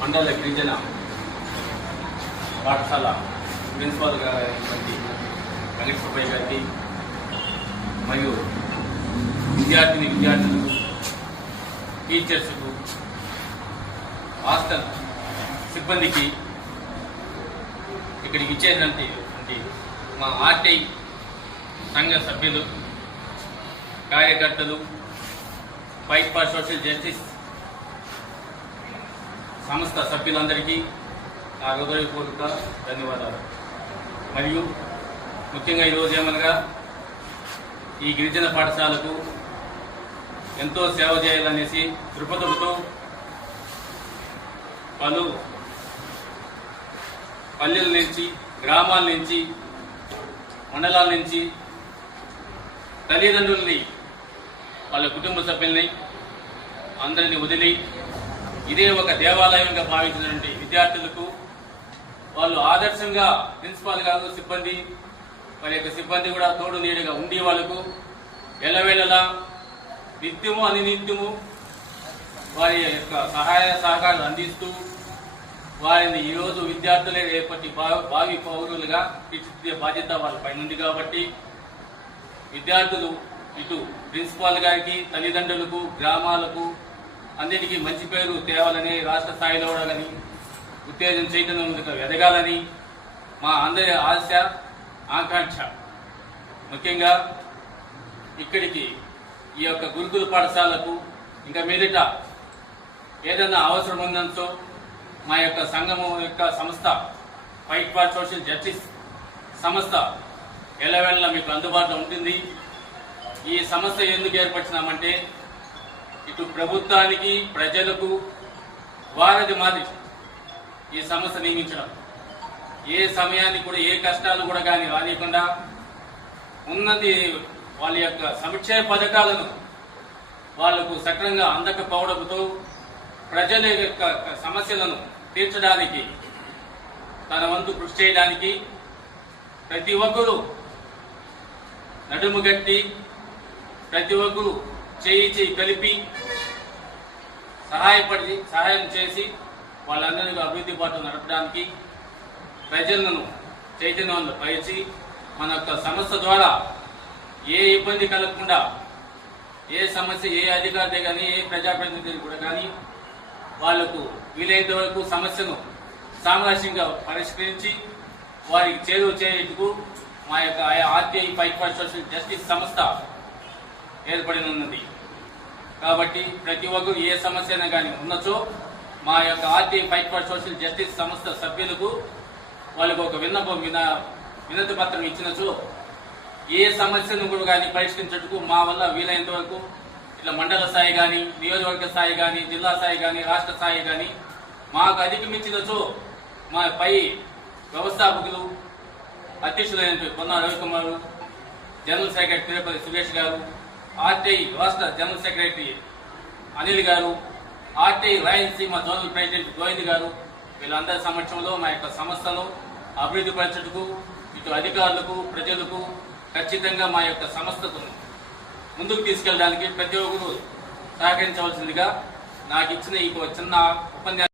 మండల గిరిజన పాఠశాల ప్రిన్సిపాల్ గారి వెంకటేశ్వరయ్య గారికి మరియు విద్యార్థులకు టీచర్స్కు హాస్టల్ సిబ్బందికి ఇక్కడికి ఇచ్చేటువంటి మా ఆర్టీఐ సంఘ సభ్యులు కార్యకర్తలు ఫైట్ ఫర్ సోషల్ జస్టిస్ సంస్థ సభ్యులందరికీ నా హృదయపూర్వక ధన్యవాదాలు. మరియు ముఖ్యంగా ఈరోజు ఏమనగా ఈ గిరిజన పాఠశాలకు ఎంతో సేవ చేయాలనేసి దృక్పథంతో పలు పల్లెల నుంచి, గ్రామాల నుంచి, మండలాల నుంచి తల్లిదండ్రుల్ని, వాళ్ళ కుటుంబ సభ్యుల్ని అందరినీ వదిలి ఇదే ఒక దేవాలయంగా భావించినటువంటి విద్యార్థులకు వాళ్ళు ఆదర్శంగా ప్రిన్సిపాల్ గారు, సిబ్బంది, వారి యొక్క సిబ్బంది కూడా తోడు నీడుగా ఉండి వాళ్ళకు ఎల్లవేళలా నిత్యము అనినిత్యము వారి యొక్క సహాయ సహకారాలు అందిస్తూ వారిని ఈరోజు విద్యార్థులే రేపటి భావి పౌరులుగా తీర్చిదిద్దే బాధ్యత వాళ్ళపై ఉంది. కాబట్టి విద్యార్థులు ఇటు ప్రిన్సిపాల్ గారికి, తల్లిదండ్రులకు, గ్రామాలకు అన్నిటికీ మంచి పేరు తేవాలని, రాష్ట్ర స్థాయిలో కానీ ఉత్తేజం చైతన్యంగా ఎదగాలని మా అందరి ఆశ, ఆకాంక్ష. ముఖ్యంగా ఇక్కడికి ఈ యొక్క గురుకుల పాఠశాలకు ఇంకా మీదట ఏదైనా అవసరం ఉందంతో మా యొక్క సంఘము యొక్క సంస్థ ఫైట్ ఫర్ సోషల్ జస్టిస్ సంస్థ ఎల్లవేళలా మీకు అందుబాటులో ఉంటుంది. ఈ సంస్థ ఎందుకు ఏర్పరిచినామంటే ఇటు ప్రభుత్వానికి, ప్రజలకు వారధి మాది ఈ సంస్థ నియమించడం. ఏ సమయానికి కూడా ఏ కష్టాలు కూడా కానీ రానియకుండా ఉన్నది వాళ్ళ యొక్క సంక్షేమ పథకాలను వాళ్లకు సక్రంగా అందకపోవడంతో ప్రజల యొక్క సమస్యలను తీర్చడానికి తన వంతు కృషి చేయడానికి ప్రతి ఒక్కరూ నడుము గట్టి, ప్రతి ఒక్కరూ చేయి కలిపి సహాయం చేసి వాళ్ళందరికీ అభివృద్ధి బాటలు నడపడానికి ప్రజలను చైతన్యంలో పరిచి మన యొక్క సంస్థ ద్వారా ఏ ఇబ్బంది కలగకుండా, ఏ సమస్య ఏ అధికారి కానీ, ఏ ప్రజాప్రతినిధులు కూడా కానీ వాళ్లకు వీలైనంత వరకు సమస్యను సామరస్యంగా పరిష్కరించి వారికి చేరువ చేయుటకు మా యొక్క RTI fight for social justice సంస్థ ఏర్పడినది. కాబట్టి ప్రతి ఒక్కరు ఏ సమస్య కానీ ఉన్నచో మా యొక్క RTI fight for social justice సంస్థ సభ్యులకు వాళ్ళకు ఒక వినతి పత్రం ఇచ్చినచో ఏ సమస్యను కూడా కానీ పరిష్కరించటకు మా వల్ల వీలైనంత వరకు ఇట్లా మండల స్థాయి కానీ, నియోజకవర్గ స్థాయి కానీ, జిల్లా స్థాయి కానీ, రాష్ట్ర స్థాయి కానీ మాకు అధిగమించినచో మా పై వ్యవస్థాపకులు అధ్యక్షులైన పొన్నా రవికుమారు, జనరల్ సెక్రటరీ తిరుపతి సురేష్ గారు, ఆర్టీఐ రాష్ట్ర జనరల్ సెక్రటరీ అనిల్ గారు, RTI Rayalaseema zonal president Govind గారు, వీళ్ళందరి సమక్షంలో మా యొక్క సంస్థను అభివృద్ధి పరచటకు ఇటు అధికారులకు, ప్రజలకు ఖచ్చితంగా మా యొక్క సంస్థను ముందుకు తీసుకెళ్ళడానికి ప్రతి ఒక్కరూ సహకరించవలసిందిగా నాకు ఇచ్చిన ఈ చిన్న ఉపన్యాసం